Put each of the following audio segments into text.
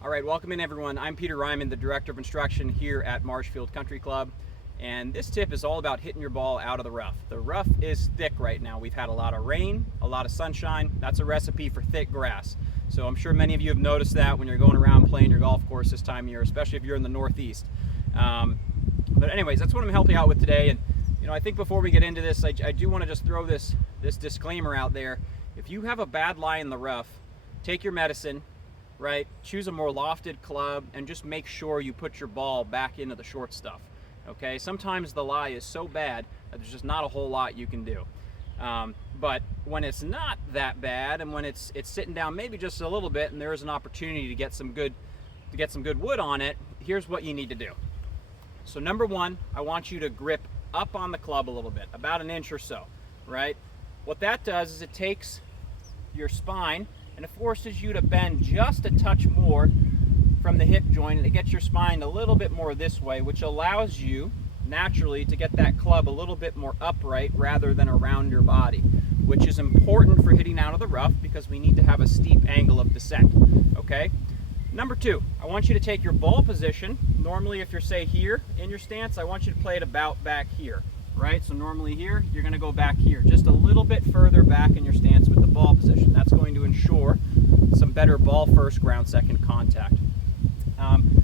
All right, welcome in everyone. I'm Peter Ryman, the Director of Instruction here at Marshfield Country Club. And this tip is all about hitting your ball out of the rough. The rough is thick right now. We've had a lot of rain, a lot of sunshine. That's a recipe for thick grass. So I'm sure many of you have noticed that when you're going around playing your golf course this time of year, especially if you're in the Northeast. But anyways, that's what I'm helping out with today. And I think before we get into this, I do want to just throw this disclaimer out there. If you have a bad lie in the rough, take your medicine. Right? Choose a more lofted club and just make sure you put your ball back into the short stuff. Okay? Sometimes the lie is so bad that there's just not a whole lot you can do. But when it's not that bad and when it's sitting down maybe just a little bit and there is an opportunity to get some good wood on it, here's what you need to do. So number one, I want you to grip up on the club a little bit, about an inch or so, right? What that does is it takes your spine and it forces you to bend just a touch more from the hip joint, and it gets your spine a little bit more this way, which allows you naturally to get that club a little bit more upright rather than around your body, which is important for hitting out of the rough because we need to have a steep angle of descent. Okay? Number two, I want you to take your ball position. Normally if you're, say, here in your stance, I want you to play it about back here. Right? So normally here, you're going to go back here, just a little bit further back in your stance with the ball position. That's going to ensure some better ball first, ground second contact.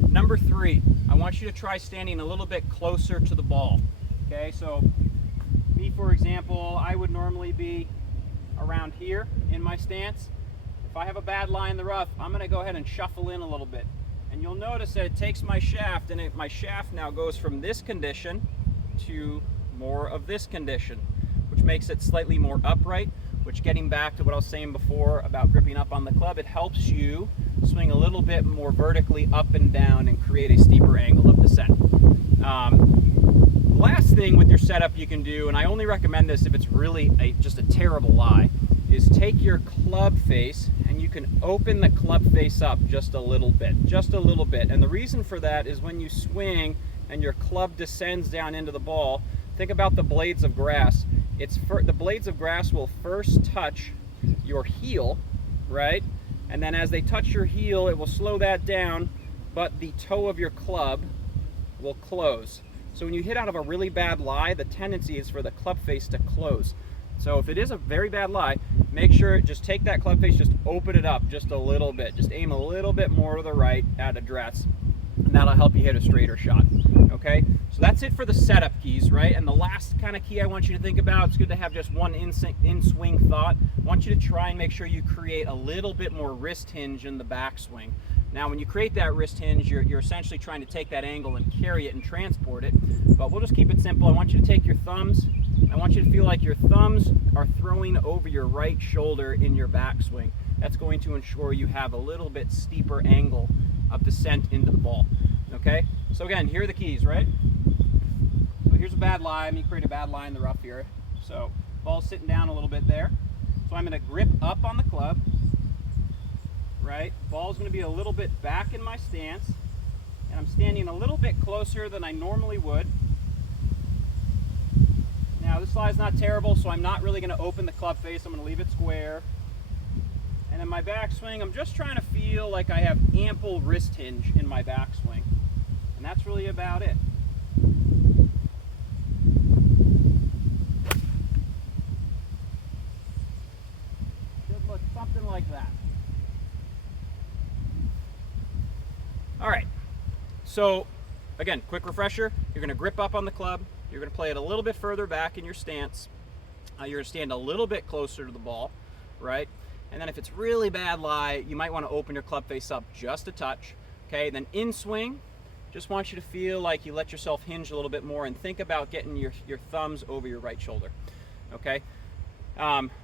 Number three, I want you to try standing a little bit closer to the ball. Okay, so me, for example, I would normally be around here in my stance. If I have a bad lie in the rough, I'm going to go ahead and shuffle in a little bit. And you'll notice that it takes my shaft, and my shaft now goes from this condition to more of this condition, which makes it slightly more upright, which, getting back to what I was saying before about gripping up on the club, it helps you swing a little bit more vertically up and down and create a steeper angle of descent. Last thing with your setup you can do, and I only recommend this if it's really just a terrible lie, is take your club face and you can open the club face up just a little bit. And the reason for that is when you swing and your club descends down into the ball, think about the blades of grass. The blades of grass will first touch your heel, right? And then as they touch your heel, it will slow that down, but the toe of your club will close. So when you hit out of a really bad lie, the tendency is for the club face to close. So if it is a very bad lie, make sure, just take that club face, just open it up just a little bit. Just aim a little bit more to the right at address, and that'll help you hit a straighter shot. Okay, so that's it for the setup keys, right? And the last kind of key I want you to think about, it's good to have just one in-swing thought. I want you to try and make sure you create a little bit more wrist hinge in the backswing. Now, when you create that wrist hinge, you're essentially trying to take that angle and carry it and transport it. But we'll just keep it simple. I want you to take your thumbs. I want you to feel like your thumbs are throwing over your right shoulder in your backswing. That's going to ensure you have a little bit steeper angle of descent into the ball. Okay? So again, here are the keys, right? So here's a bad lie. Let me create a bad lie in the rough here. So ball's sitting down a little bit there. So I'm going to grip up on the club, right? Ball's going to be a little bit back in my stance, and I'm standing a little bit closer than I normally would. Now this lie's not terrible, so I'm not really going to open the club face. I'm going to leave it square. And in my backswing, I'm just trying to feel like I have ample wrist hinge in my backswing. And that's really about it. Should look something like that. All right. So, again, quick refresher. You're going to grip up on the club. You're going to play it a little bit further back in your stance. You're going to stand a little bit closer to the ball, right? And then if it's really bad lie, you might want to open your club face up just a touch. Okay, then in swing, just want you to feel like you let yourself hinge a little bit more and think about getting your thumbs over your right shoulder. Okay,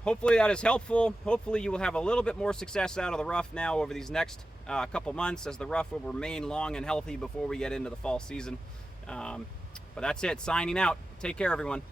hopefully that is helpful. Hopefully you will have a little bit more success out of the rough now over these next couple months, as the rough will remain long and healthy before we get into the fall season. But that's it, signing out. Take care, everyone.